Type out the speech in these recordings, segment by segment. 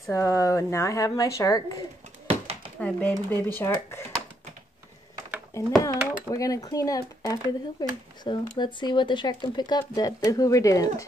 So now I have my shark, my baby shark. And now we're gonna clean up after the Hoover. So let's see what the shark can pick up that the Hoover didn't.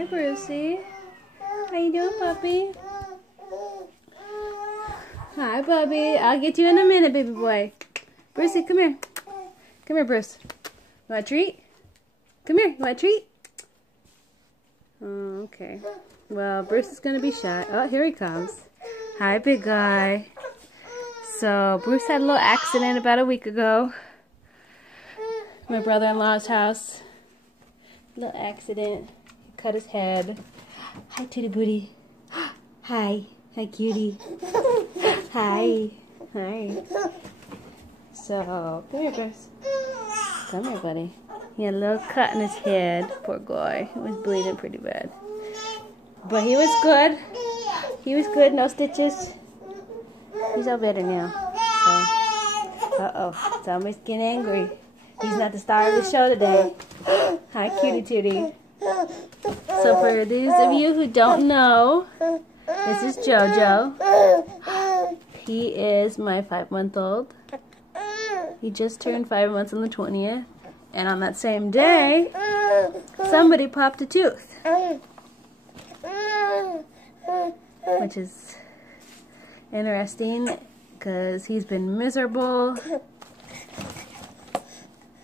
Hi, Brucey. How you doing, puppy? Hi, puppy. I'll get you in a minute, baby boy. Brucey, come here. Come here, Bruce. You want a treat? Come here. You want a treat? Oh, okay. Well, Bruce is going to be shy. Oh, here he comes. Hi, big guy. So, Bruce had a little accident about a week ago. My brother-in-law's house. Little accident. He cut his head. Hi, Tootie Booty. Hi. Hi, cutie. Hi. Hi. So, come here, Bruce. Come here, buddy. He had a little cut in his head. Poor guy. He was bleeding pretty bad. But he was good. He was good. No stitches. He's all better now. So, uh-oh. Somebody's getting angry. He's not the star of the show today. Hi, cutie tootie. So for those of you who don't know, this is JoJo. He is my 5-month-old. He just turned 5 months on the 20th. And on that same day, somebody popped a tooth. Which is interesting because he's been miserable.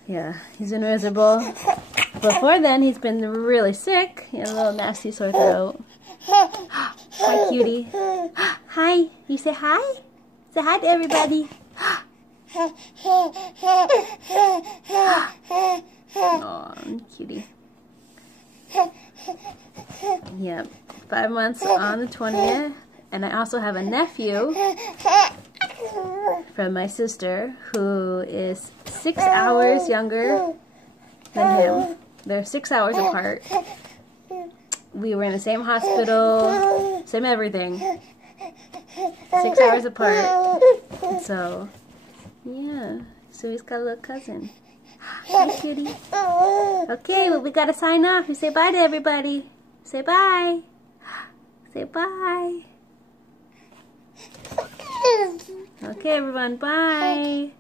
Yeah, he's been miserable. Before then, he's been really sick. He had a little nasty sore throat. Hi, cutie. Hi. You say hi? Say hi to everybody. Aw, cutie. Yep, 5 months on the 20th. And I also have a nephew from my sister who is 6 hours younger than him. They're 6 hours apart. We were in the same hospital, same everything. 6 hours apart. So, yeah. So he's got a little cousin. Hi, cutie. Okay, well, we gotta sign off. We say bye to everybody. Say bye. Say bye. Okay, everyone. Bye.